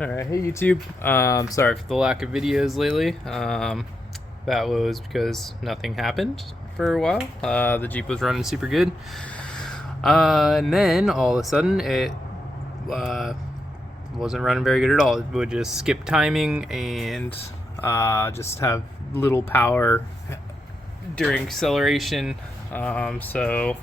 Alright, hey YouTube. Sorry for the lack of videos lately. That was because nothing happened for a while. The Jeep was running super good. And then all of a sudden it wasn't running very good at all. It would just skip timing and just have little power during acceleration. So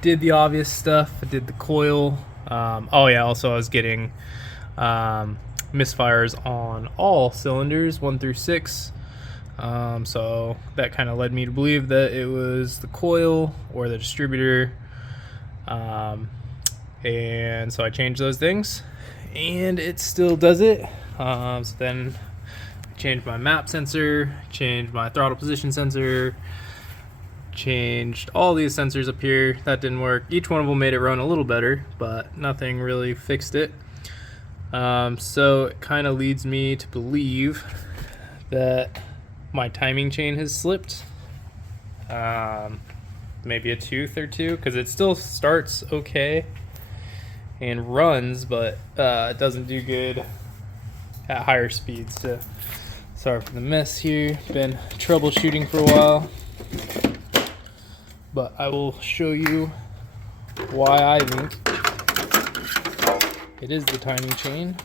did the obvious stuff. I did the coil. Also I was getting misfires on all cylinders 1 through 6, so that kind of led me to believe that it was the coil or the distributor, and so I changed those things and it still does it. So then I changed my map sensor, changed my throttle position sensor, changed all these sensors up here. That didn't work. Each one of them made it run a little better, but nothing really fixed it. So it kind of leads me to believe that my timing chain has slipped. Maybe a tooth or two, because it still starts okay and runs, but it doesn't do good at higher speeds. So sorry for the mess here. Been troubleshooting for a while, but I will show you why I think it is the timing chain.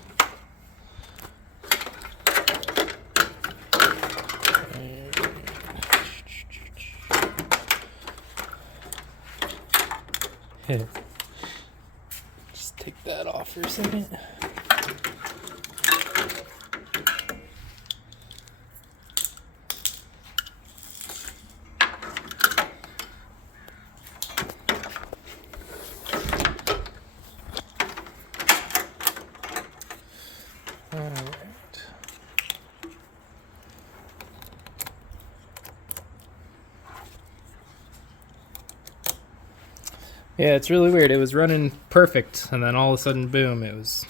Just take that off for a second. Yeah, it's really weird. It was running perfect, and then all of a sudden, boom, it was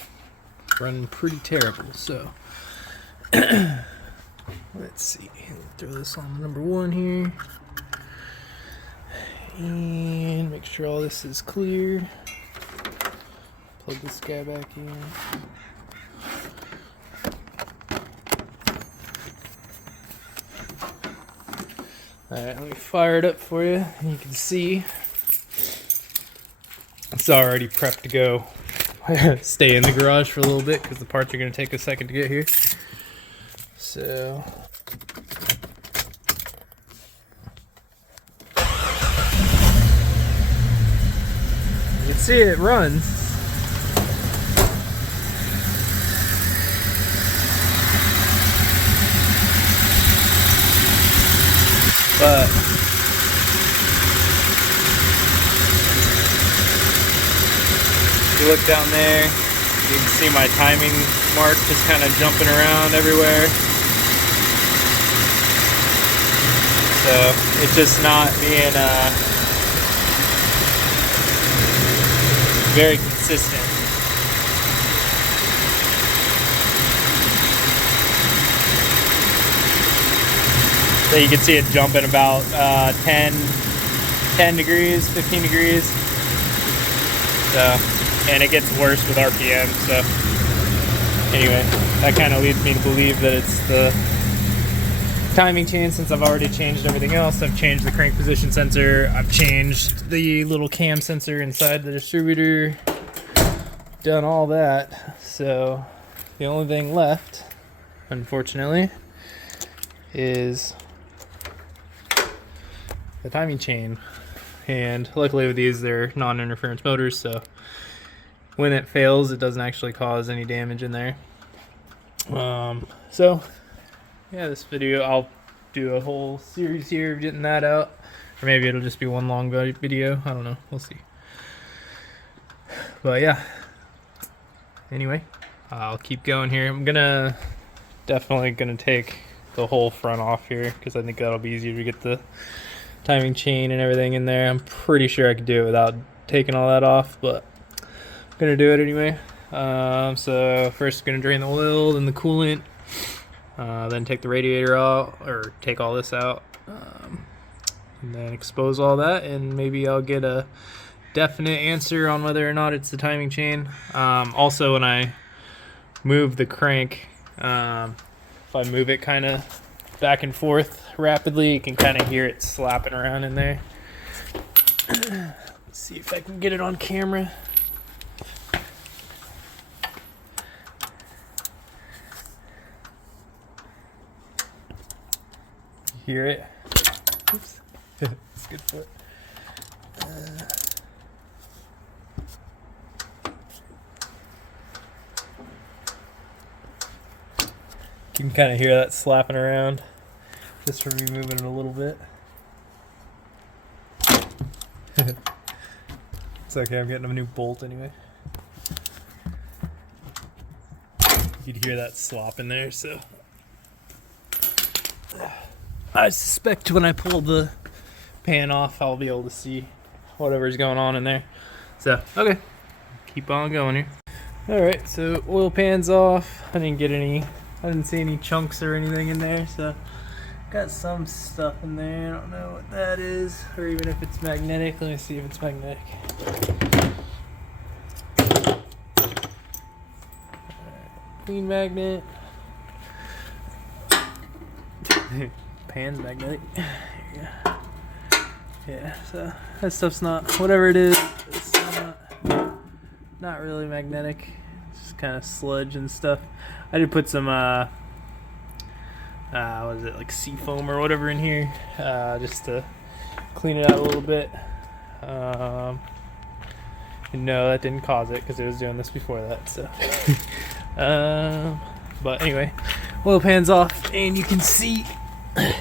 running pretty terrible. So, let's see. Throw this on number 1 here. And make sure all this is clear. Plug this guy back in. Alright, let me fire it up for you. You can see it's already prepped to go. Stay in the garage for a little bit because the parts are going to take a second to get here. So you can see it runs. But you look down there, you can see my timing mark just kind of jumping around everywhere. So it's just not being very consistent. So you can see it jumping about 10 degrees, 15 degrees. So, and it gets worse with RPM. So anyway, that kind of leads me to believe that it's the timing chain, since I've already changed everything else. I've changed the crank position sensor. I've changed the little cam sensor inside the distributor. Done all that. So the only thing left, unfortunately, is the timing chain. And luckily with these, they're non-interference motors, so when it fails, it doesn't actually cause any damage in there. So yeah, this video, I'll do a whole series here of getting that out, or maybe it'll just be one long video. I don't know, we'll see. But yeah, anyway, I'll keep going here. I'm definitely gonna take the whole front off here because I think that'll be easier to get the timing chain and everything in there. I'm pretty sure I could do it without taking all that off, but I'm gonna do it anyway. So first gonna drain the oil, then the coolant, then take the radiator out, or take all this out, and then expose all that, and maybe I'll get a definite answer on whether or not it's the timing chain. Also, when I move the crank. If I move it kind of back and forth rapidly, you can kind of hear it slapping around in there. Let's see if I can get it on camera. Hear it? Oops. It's a good foot. You can kind of hear that slapping around just from me moving it a little bit. It's okay, I'm getting a new bolt anyway. You could hear that slop in there, so I suspect when I pull the pan off, I'll be able to see whatever's going on in there. So, okay, keep on going here. Alright, so oil pan's off. I didn't see any chunks or anything in there, so got some stuff in there. I don't know what that is, or even if it's magnetic. Let me see if it's magnetic. Clean magnet. Pan's magnetic. There you go. Yeah, so that stuff's not, whatever it is, it's not really magnetic. It's just kind of sludge and stuff. I did put some what is it, like sea foam or whatever in here, just to clean it out a little bit. And no, that didn't cause it because it was doing this before that. So, but anyway, oil pan's off, and you can see a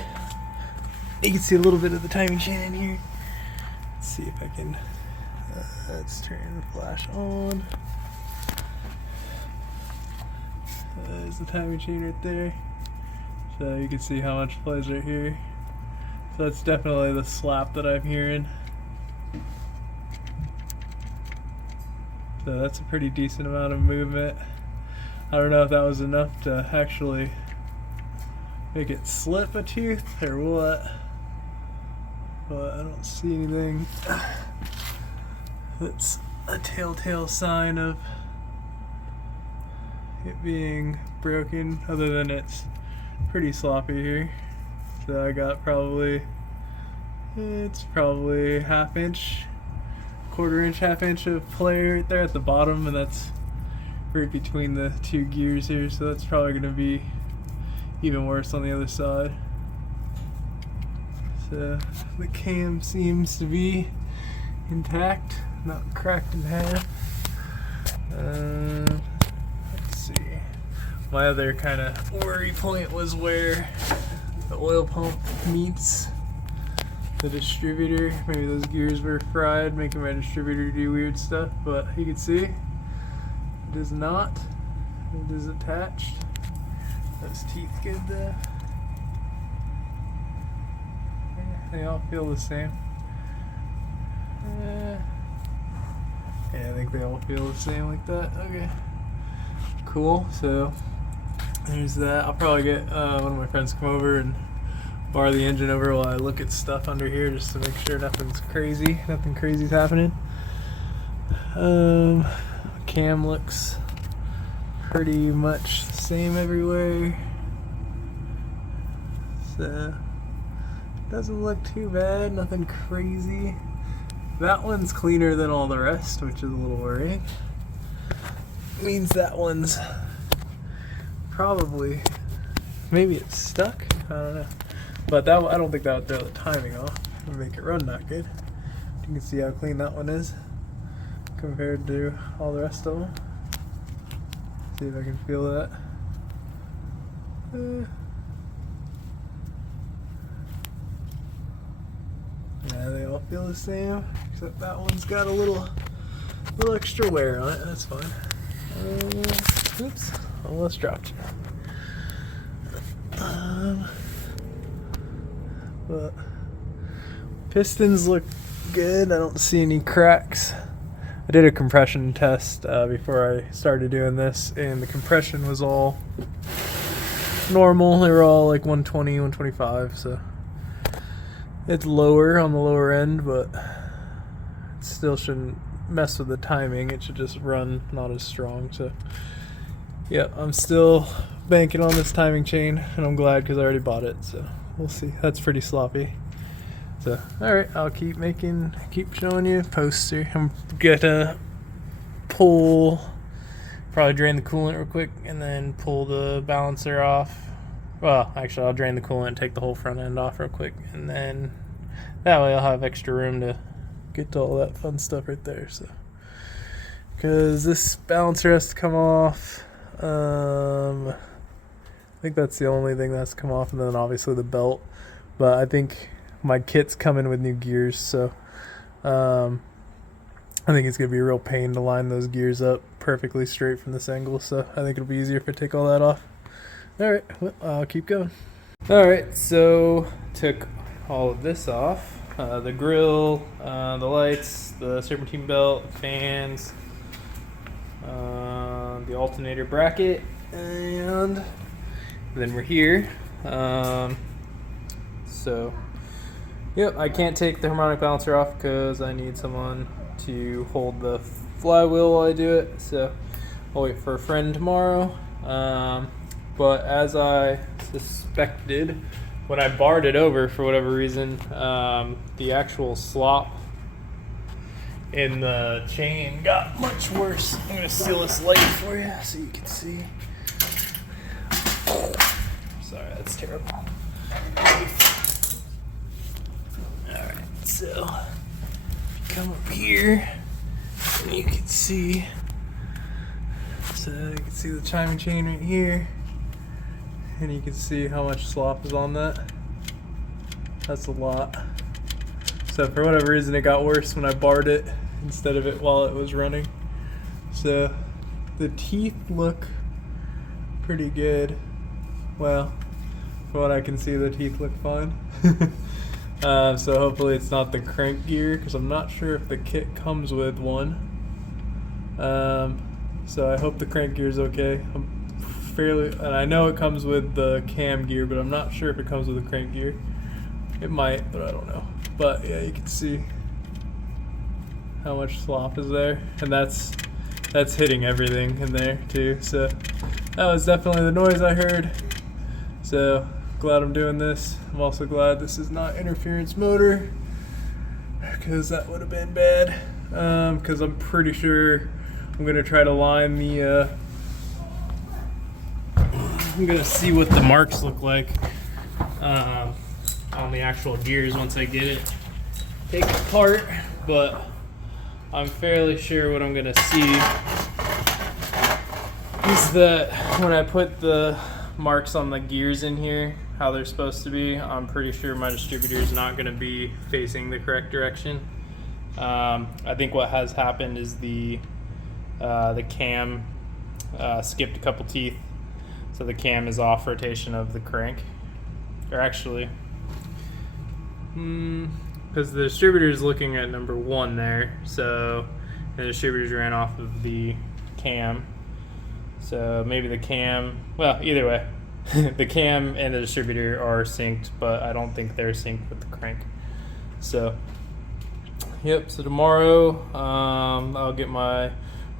little bit of the timing chain in here. Let's see if I can. Let's turn the flash on. There's the timing chain right there. So you can see how much plays right here. So that's definitely the slap that I'm hearing. So that's a pretty decent amount of movement. I don't know if that was enough to actually make it slip a tooth or what, but I don't see anything that's a telltale sign of it being broken, other than it's pretty sloppy here. So I got it's probably half inch, quarter inch, half inch of play right there at the bottom, and that's right between the two gears here, so that's probably going to be even worse on the other side. So the cam seems to be intact, not cracked in half. Let's see. My other kind of worry point was where the oil pump meets the distributor. Maybe those gears were fried, making my distributor do weird stuff, but you can see it is not. It is attached. Those teeth good though. They all feel the same. Yeah, I think they all feel the same like that. Okay. Cool. So there's that. I'll probably get one of my friends to come over and bar the engine over while I look at stuff under here, just to make sure nothing crazy's happening. Cam looks pretty much the same everywhere, so doesn't look too bad, nothing crazy. That one's cleaner than all the rest, which is a little worrying. Means that one's probably, maybe it's stuck, I don't know. But that I don't think that would throw the timing off and make it run that good. You can see how clean that one is compared to all the rest of them. See if I can feel that. Yeah, they all feel the same, except that one's got a little extra wear on it. That's fine. Oops, almost dropped you. But pistons look good. I don't see any cracks. I did a compression test before I started doing this, and the compression was all normal. They were all like 120, 125, so it's lower on the lower end, but it still shouldn't mess with the timing. It should just run not as strong. So Yeah, I'm still banking on this timing chain, and I'm glad because I already bought it, so we'll see. That's pretty sloppy. So, alright, I'll keep showing you posts here. I'm gonna probably drain the coolant real quick, and then pull the balancer off. Well, actually, I'll drain the coolant and take the whole front end off real quick, and then that way I'll have extra room to get to all that fun stuff right there. So, because this balancer has to come off. I think that's the only thing that's come off, and then obviously the belt. But I think my kit's coming with new gears, so I think it's gonna be a real pain to line those gears up perfectly straight from this angle. So I think it'll be easier if I take all that off. All right, well, I'll keep going. All right, so took all of this off. The grill, the lights, the serpentine belt, fans, the alternator bracket, and then we're here. So, yep, I can't take the harmonic balancer off because I need someone to hold the flywheel while I do it. So I'll wait for a friend tomorrow. But as I suspected, when I barred it over for whatever reason, the actual slop in the chain got much worse. I'm gonna seal this light for you so you can see. Sorry, that's terrible. Alright, so if you come up here, and you can see. So you can see the timing chain right here. And you can see how much slop is on that. That's a lot. So for whatever reason it got worse when I barred it instead of it while it was running. So the teeth look pretty good. Well, from what I can see, the teeth look fine. So hopefully it's not the crank gear, because I'm not sure if the kit comes with one. So I hope the crank gear is okay. And I know it comes with the cam gear, but I'm not sure if it comes with the crank gear. It might, but I don't know. But yeah, you can see how much slop is there, and that's hitting everything in there too. So that was definitely the noise I heard. So glad I'm doing this. I'm also glad this is not interference motor, because that would have been bad. Because I'm pretty sure I'm gonna try to line the. I'm gonna see what the marks look like on the actual gears once I get it taken apart, but I'm fairly sure what I'm gonna see is that when I put the marks on the gears in here, how they're supposed to be, I'm pretty sure my distributor is not gonna be facing the correct direction. I think what has happened is the cam skipped a couple teeth. So the cam is off rotation of the crank. Or actually, because the distributor is looking at number 1 there. So the distributors ran off of the cam. So maybe the cam, well, either way, the cam and the distributor are synced, but I don't think they're synced with the crank. So, yep, so tomorrow I'll get my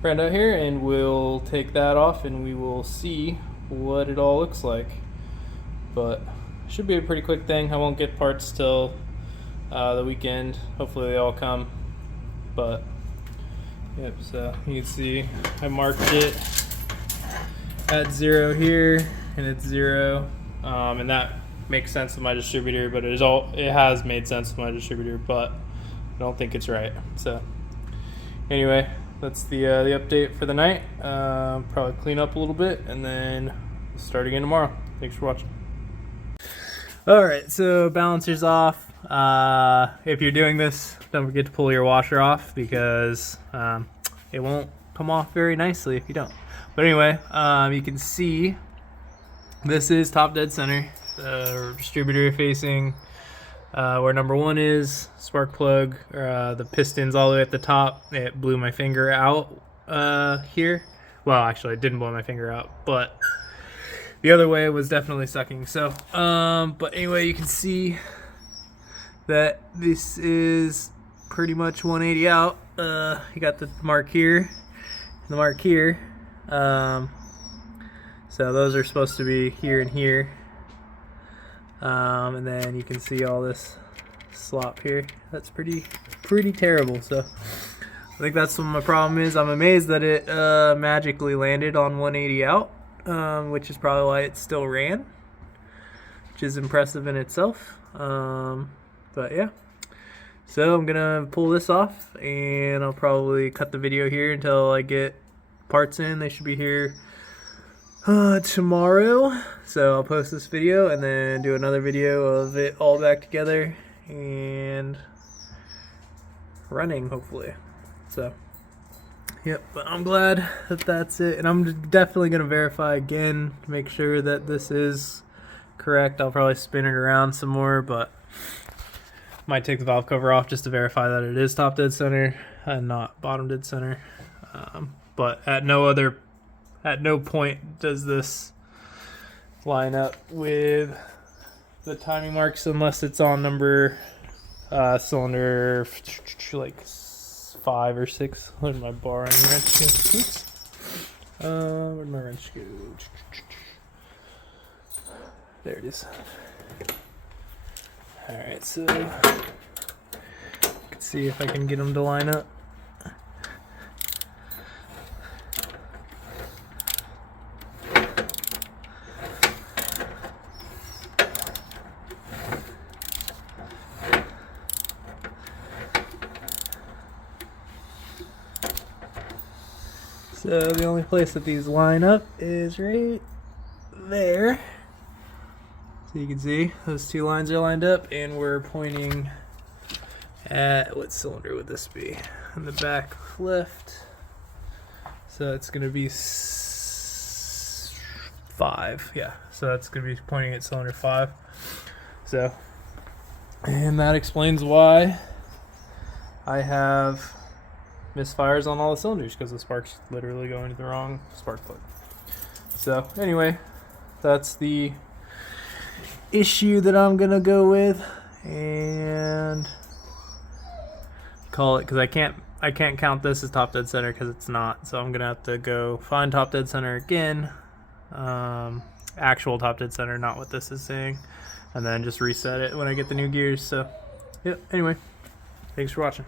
friend out here and we'll take that off and we will see what it all looks like. But should be a pretty quick thing. I won't get parts till the weekend. Hopefully they all come. But yep, so you can see I marked it at 0 here, and it's 0, and that makes sense with my distributor. But it has made sense with my distributor, but I don't think it's right. So anyway, that's the update for the night. Probably clean up a little bit and then start again tomorrow. Thanks for watching. All right, so balancer's off. If you're doing this, don't forget to pull your washer off, because it won't come off very nicely if you don't. But anyway, you can see this is top dead center. The distributor facing where number 1 is, spark plug, the piston's all the way at the top. It blew my finger out here. Well, actually, it didn't blow my finger out, but the other way was definitely sucking. So, but anyway, you can see that this is pretty much 180 out. You got the mark here, and the mark here. So those are supposed to be here and here. And then you can see all this slop here. That's pretty terrible. So I think that's what my problem is. I'm amazed that it magically landed on 180 out, which is probably why it still ran, which is impressive in itself. But yeah, so I'm gonna pull this off, and I'll probably cut the video here until I get parts in. They should be here tomorrow, so I'll post this video and then do another video of it all back together and running, hopefully. So yep, but I'm glad that that's it, and I'm definitely gonna verify again to make sure that this is correct. I'll probably spin it around some more, but might take the valve cover off just to verify that it is top dead center and not bottom dead center. But at no point does this line up with the timing marks unless it's on number cylinder like 5 or 6. Where's my bar and wrench go? Oops. Where'd my wrench go? There it is. Alright, so let's see if I can get them to line up. So the only place that these line up is right there. So you can see those two lines are lined up, and we're pointing at, what cylinder would this be? On the back left. So it's going to be 5. Yeah, so that's going to be pointing at cylinder 5. So, and that explains why I have misfires on all the cylinders, because the spark's literally going to the wrong spark plug. So anyway, that's the issue that I'm gonna go with and call it, because I can't count this as top dead center because it's not. So I'm gonna have to go find top dead center again, actual top dead center, not what this is saying, and then just reset it when I get the new gears. So yep, anyway, thanks for watching.